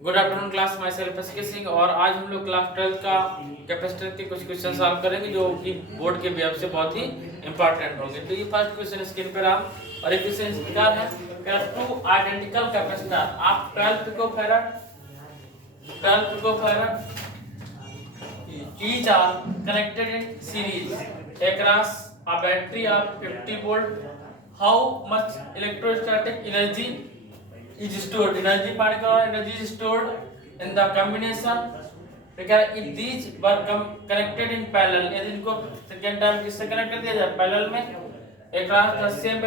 Good afternoon class, myself SK Singh. और आज हम लोग क्लास 12 का कैपेसिटर के कुछ क्वेश्चन सॉल्व करेंगे जो कि बोर्ड के वेब से बहुत ही इंपॉर्टेंट होंगे। तो ये फर्स्ट क्वेश्चन स्क्रीन पर आप, और एक क्वेश्चन इस प्रकार है, टू आइडेंटिकल कैपेसिटर आप 12 picofarad each are connected in series across a battery of 50 volt. How much electrostatic energy is stored? Energy particle energy is stored in the combination because if these were connected in parallel, यदि इनको second time किससे connect कर दिया जाए, parallel में, across the same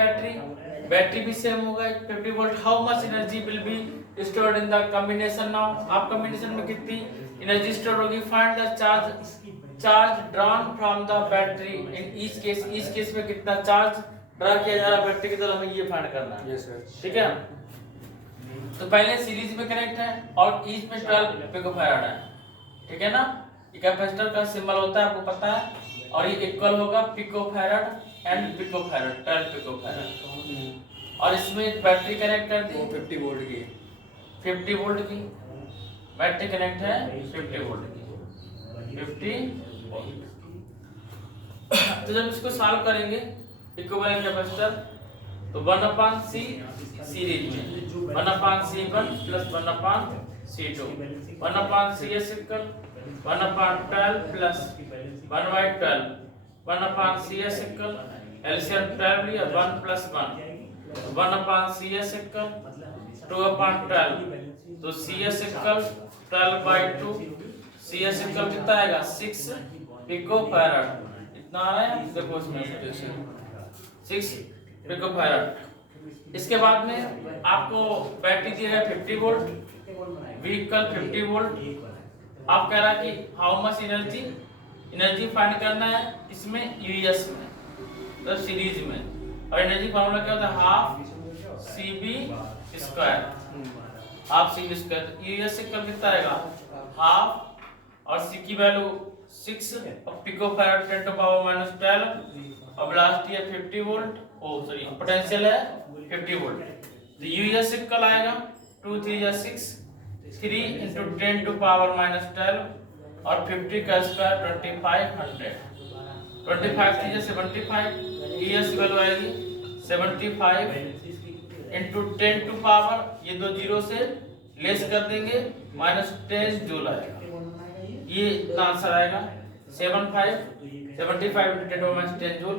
battery भी same होगा 50 volt. How much energy will be stored in the combination. Now आप कॉम्बिनेशन में कितनी एनर्जी स्टोर होगी। Find the charge drawn from the battery in each case में कितना चार्ज ड्रा किया जा रहा है बैटरी की तरफ, हमें ये फाइंड करना है। Yes sir. ठीक है, तो पहले सीरीज में कनेक्ट है और ईच में 12 पिकोफैराड है। ठीक है ना, ये कैपेसिटर का सिंबल होता है, आपको पता है, और ये इक्वल होगा पिकोफैराड एंड पिकोफैराड, 12 पिकोफैराड। और इसमें बैटरी कनेक्ट कर दी 50 वोल्ट की, 50 वोल्ट की बैटरी कनेक्ट है 50 वोल्ट की, 50 वोल्ट। तो जब इसको सॉल्व करेंगे इक्विवेलेंट कैपेसिटर, तो 1/C सीरीज में 1/C1 plus 1/C2 1/CS equal 1/12 plus 1/12 1/CS equal LCM 12 लिया 1 प्लस 1 1/CS इक्वल 2/12, तो CS इक्वल 12/2, CS इक्वल कितना आएगा 6 पिकोफैराड। इतना आ रहा है, देखो इसमें 6 पिकोफैराड। इसके बाद में आपको बैटरी दिया है 50 वोल्ट, व्हीकल 50 वोल्ट। आप कह रहा है कि हाउ मच एनर्जी फाइंड करना है इसमें यूएस में, तो सीरीज में। और एनर्जी फार्मूला क्या होता है, half CB square, half CB square. US equal कितना आएगा हाफ, और C की वैल्यू 6 और पिकोफैराड 10⁻⁻12, और वेलोसिटी है 50 वोल्ट, पोटेंशियल है 50 वोल्ट। तो यूएस इक्वल आएगा 2 3 या 6, 3 × 10⁻⁻12, और 50 का स्क्वायर 2500, 25 3 75, यूएस वैल्यू आएगी 75 × 10 टू पावर, ये दो जीरो से लेस कर देंगे, -10 जूल आएगा। ये आंसर आएगा 75 × 10⁻10 जूल।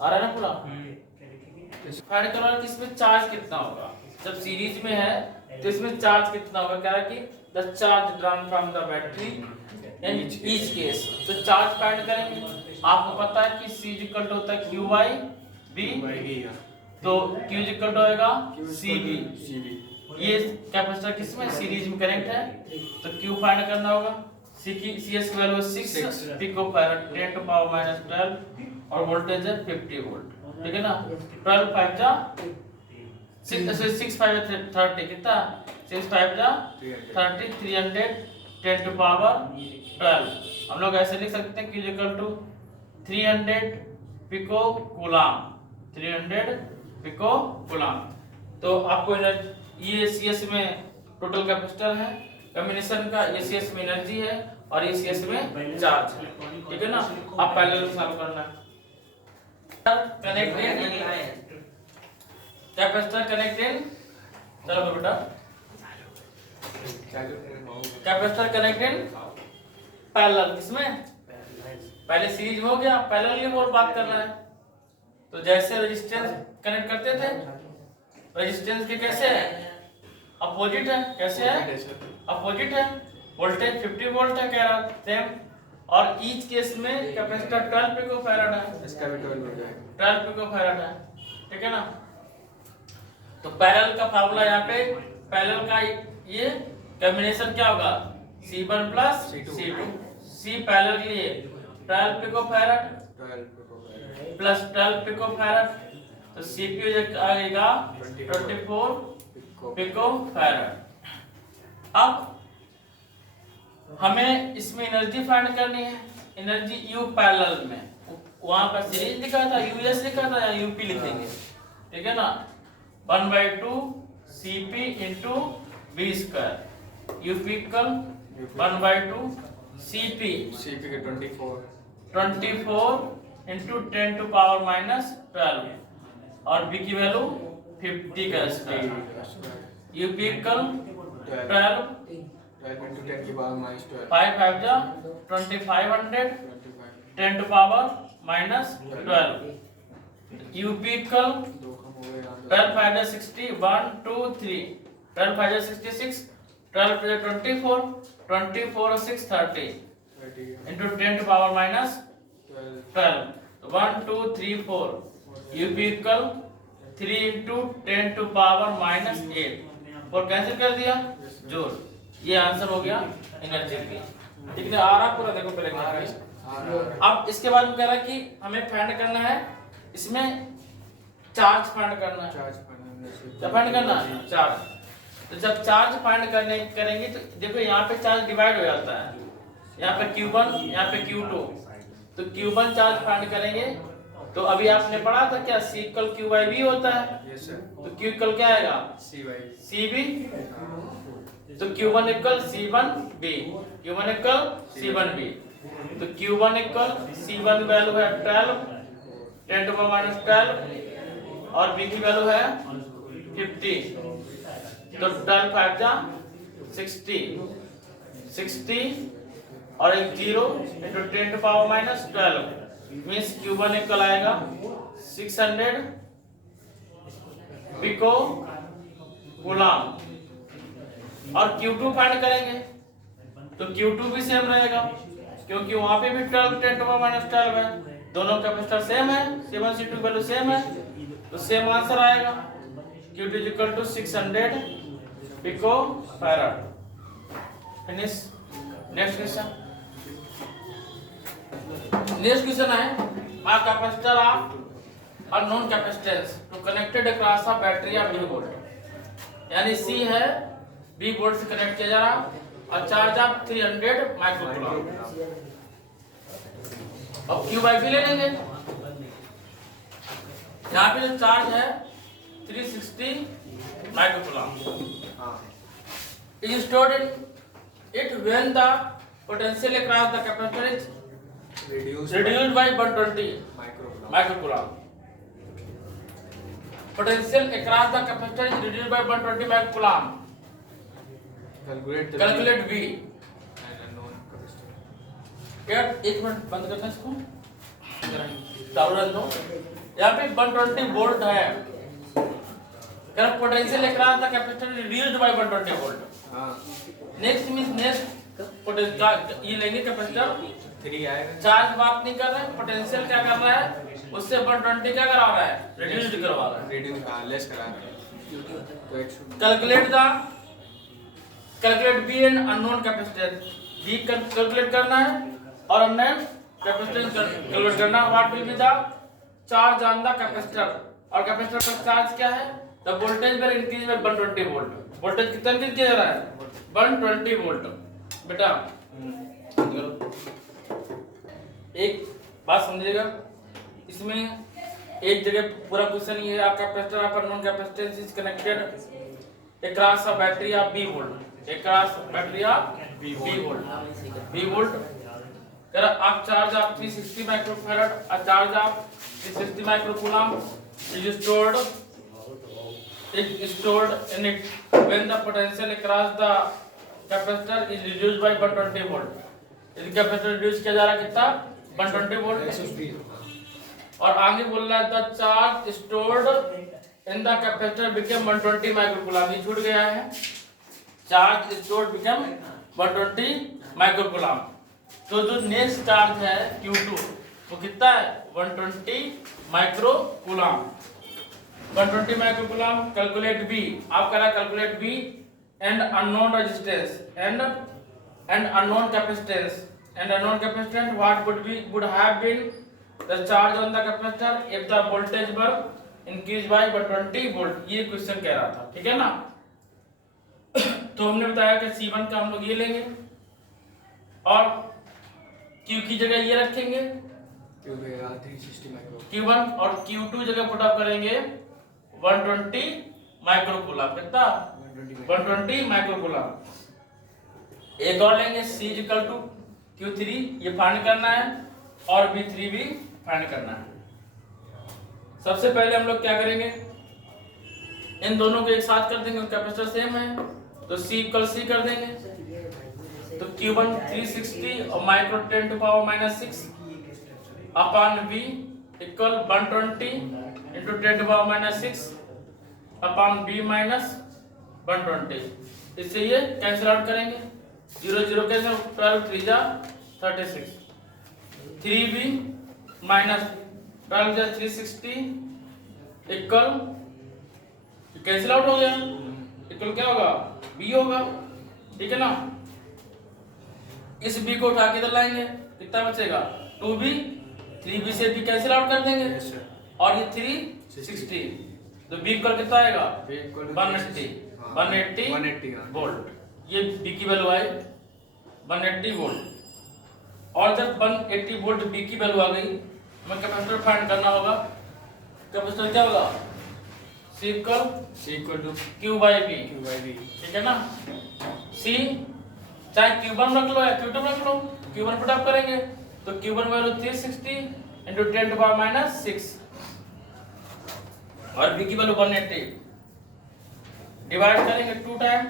आ रहा है ना पूरा। फाइंड करो कि इसमें चार्ज कितना होगा। जब सीरीज में है तो इसमें चार्ज कितना होगा, क्या है कि the charge drawn from the battery in each case. तो चार्ज फाइंड करेंगे, आपको पता है कि C इक्वल टू होता है Q/B, तो Q इक्वल टू होगा CB। ये कैपेसिटर किसमें सीरीज में कनेक्ट है, तो Q फाइंड करना होगा। CS वैल्यू 6 पिकोफैराड 10⁻⁻12, और वोल्टेज है 50 वोल्ट। ठीक है ना, 12 5 जा 6 5 30 कितना, 6 5 जा 30, 300 10⁻12। हम लोग ऐसे लिख सकते हैं Q equal to 300 pico coulomb, 300 pico coulomb. तो आपको ये CS में टोटल कैपेसिटर है कॉम्बिनेशन का, ये CS में एनर्जी है, और ये CS में चार्ज है। ठीक है ना, आप पैरेलल में सॉल्व करना है। कनेक्टेड कैपेसिटर कनेक्टेड, चलो बेटा, कैपेसिटर कनेक्टेड पैरेलल, किसमें पहले सीरीज में हो गया, पैरेलल में और बात करना है। तो जैसे रेजिस्टेंस कनेक्ट करते थे, रेजिस्टेंस के कैसे है, अपोजिट है, कैसे है अपोजिट है। वोल्टेज 50 वोल्ट है कह रहा सेम, और ईच केस में कैपेसिटर 12 पिकोफैराड है, इसका भी 12 हो जाएगा, 12 पिकोफैराड है। ठीक है ना, तो पैरेलल का फार्मूला यहाँ पे, पैरेलल का ये कॉम्बिनेशन क्या होगा, C1 plus C2। C parallel के लिए 12 पिकोफैराड प्लस 12 पिकोफैराड, तो CPU आएगा 24 पिकोफैराड। अब हमें इसमें एनर्जी फाइंड करनी है, एनर्जी U पैरेलल में, वहां पर सीरीज लिखा था, यूएस लिखा था, या यूपी लिखेंगे, ठीक है ना। 1/2 CP into B square, UP equal 1/2 CP के 24 इंटू 10 टू पावर माइनस 12 और बी की वैल्यू 50 का स्क्वायर, यूपी इक्वल 12 into 10 की पावर माइनस 12 5 5 जा 2500 10 to power minus 12, UP equal 12 5 जा 60 1 2 3 12 5 जा 66 12 5 जा 24 24 और 6 30 into 10 to power minus 12, 1 2 3 4 UP equal 3 into 10 to power minus 8 और कैंसिल कर दिया जोड़, ये आंसर हो गया एनर्जी की, ठीक है। आ रहा पूरा देखो पहले। अब इसके बाद में कह रहा है कि हमें फाइंड करना है, इसमें चार्ज फाइंड करना है, क्या फाइंड करना है चार्ज। तो जब चार्ज फाइंड करेंगे तो देखो यहाँ पे चार्ज डिवाइड हो जाता है, यहाँ पे Q1 यहाँ पे Q2, तो Q1 चार्ज फाइंड करेंगे तो अभी आपने पढ़ा था क्या C equal Q by V होता है, तो Q इक्वल क्या आएगा CB, तो Q1 equal C1B, Q1 equal C1B, तो Q1 इक्वल C1 वैल्यू है 12 10 टू पावर माइनस 12 और B की वैल्यू है 50, तो 12 5 जा 60 और एक 0 into 10 to power minus 12 means Q1 equal आएगा 600 पिको कूलम। और Q2 फाइंड करेंगे तो Q2 भी सेम रहेगा क्योंकि वहां पे भी 12 10 टू पावर माइनस 12 है, दोनों कैपेसिटर सेम है, C1 C2 वैल्यू सेम है, तो सेम आंसर आएगा Q2 equal to 600 pico farad. Finish. Next question, next question है a capacitor of unknown capacitance to connected across a battery of B volt, यानी C है B volt से connect किया जा रहा और चार्ज ऑफ 300 माइक्रोकूलम। अब Q बाई V ले लेंगे, यहाँ पे जो चार्ज है 360 microcoulomb is stored in it when the potential across the capacitor is reduced by 120 microcoulomb. Potential across the capacitor is reduced by 120 microcoulomb. Calculate V. क्या एक minute बंद करना इसको, चालू रख दो। यहाँ पे 120 वोल्ट है, अगर potential across the capacitor is reduced by 120 volt. Next means next potential ये लेंगे कैपेसिटर 3 आएगा, चार्ज बात नहीं कर रहे हैं, पोटेंशियल क्या कर रहा है उससे 120 क्या करा रहा है रिड्यूस्ड करवा रहा है, रिड्यूस लेस करा रहा है। Calculate B and unknown capacitance, B calculate करना है और अननोन कैपेसिटेंस कैलकुलेट करना है। What will be the charge on the capacitor, और कैपेसिटर का चार्ज क्या है, the voltage will increase by 120 volt. Voltage कितना इंक्रीज किया जा रहा है 120 वोल्ट। बेटा एक बात समझिएगा, इसमें एक जगह पूरा क्वेश्चन ये है, आपका capacitor of unknown capacitance is connected across a battery of B volt, across battery of B volt कर आप charge of 360 microfarad, a charge of 360 microcoulomb is stored in it when the potential across the capacitor is reduced by 120 volt। यदि capacitor reduce किया जा रहा है कितना 120 volt, और आगे बोल रहा है the charge stored in the capacitor become 120 microcoulomb, ये छूट गया है, चार्ज स्टोर्ड बिकम 120 माइक्रोकूलम। तो जो नेक्स्ट चार्ज है Q2 वो कितना है 120 माइक्रोकूलम। 120 माइक्रोकूलम कैलकुलेट B, आप करा calculate B and unknown resistance and unknown capacitance what would have been the charge on the capacitor if the voltage were increased by 120 volt, ये question कह रहा था, ठीक है ना। तो हमने बताया कि C1 का हम लोग ये लेंगे और Q की जगह ये रखेंगे Q रहेगा 360 माइक्रो। Q1 और Q2 जगह पुट अप करेंगे 120 माइक्रो कूलम। कितना? 120 माइक्रो कूलम। एक और लेंगे C इक्वल टू Q3, ये फाइंड करना है, और V3 भी फाइंड करना है। सबसे पहले हम लोग क्या करेंगे, इन दोनों को एक साथ कर देंगे, कैपेसिटर सेम है तो C इक्वल C कर देंगे। तो Q1 360 और micro 10 to power minus 6 upon V equal 120 into 10 to power minus 6 upon B minus 120। इससे ये कैंसिल आउट करेंगे, 0 0 कैंसिल, 12 3 जा 36, 3B माइनस 12 जा 360 इक्वल कैंसिल आउट हो गया, इक्वल क्या होगा? B होगा। ठीक है ना? इस B को उठा के इधर लाएंगे, कितना बचेगा? 2B, 3B से B कैंसिल आउट कर देंगे, Yes, sir. और ये 360, तो B इक्वल कितना आएगा? B equal to 180 180 volt. ये B की वैल्यू आई 180 वोल्ट। और जब 180 वोल्ट B की वैल्यू आ गई, हमें कैपेसिटर फाइंड करना होगा। कैपेसिटर क्या होगा? C equal to Q by B। ठीक है ना? C चाहे Q1 रख लो या Q2 रख लो, Q1 पुट अप करेंगे तो Q1 value 360 into 10 to power minus 6 और B की वैल्यू 180, डिवाइड करेंगे 2 time,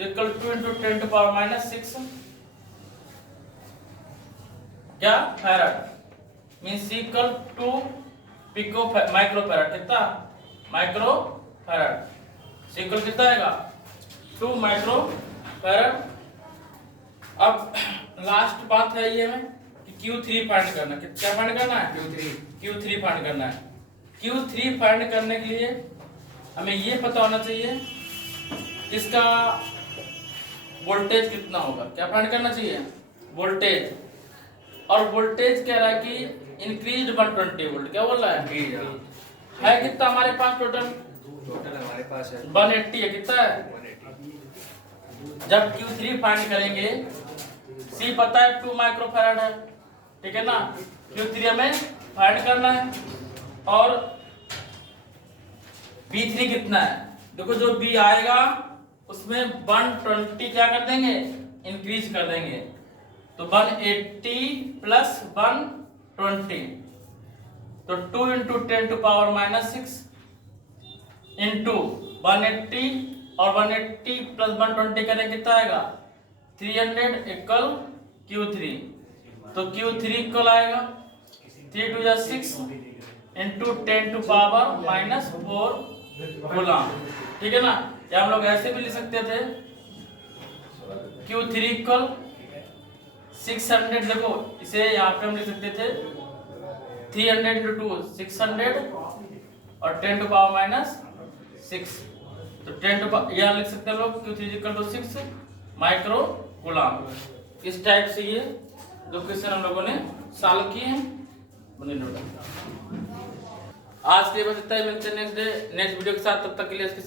equal 2 into 10 to power minus 6 क्या? Farad. Means C equal to pico micro farad. कितना? Micro farad. C इक्वल कितना आएगा? 2 माइक्रो फैराड। अब लास्ट बात है ये में कि Q3 फाइंड करना है। क्या फाइंड करना है? Q3 फाइंड करना है। Q3 फाइंड करने के लिए हमें ये पता होना चाहिए इसका वोल्टेज कितना होगा। क्या फाइंड करना चाहिए? वोल्टेज। और वोल्टेज कह रहा है कि इंक्रीज्ड 120 वोल्ट। क्या बोल रहा है कितना हमारे पास टोटल हमारे पास है 180 है। कितना है? 180। जब Q3 फाइंड करेंगे, C पता है 2 माइक्रो फैराड है। ठीक है ना? Q3 हमें फाइंड करना है, और V3 कितना है? देखो जो B आएगा उसमें 120 क्या कर देंगे? इंक्रीज कर देंगे, तो 180 प्लस 120, तो 2 into 10 to power minus 6 into 180 और 180 प्लस 120 करें कितना आएगा? 300 इक्वल Q3। तो Q3 इक्वल आएगा 3 2 6 into 10 to power minus 4 coulomb. ठीक है ना? या हम लोग ऐसे भी लिख सकते थे Q3 इक्वल 600। देखो इसे यहाँ पे हम लिख सकते थे 300 इंटू 2 600 और 10 टू पावर माइनस 6, तो 10 टू यहाँ लिख सकते हैं लोग Q3 equal to 6 micro coulomb. इस टाइप से ये दो क्वेश्चन हम लोगों ने सॉल्व किए हैं। आज के लिए बस इतना ही। मिलते हैं नेक्स्ट वीडियो के साथ, तब तक के लिए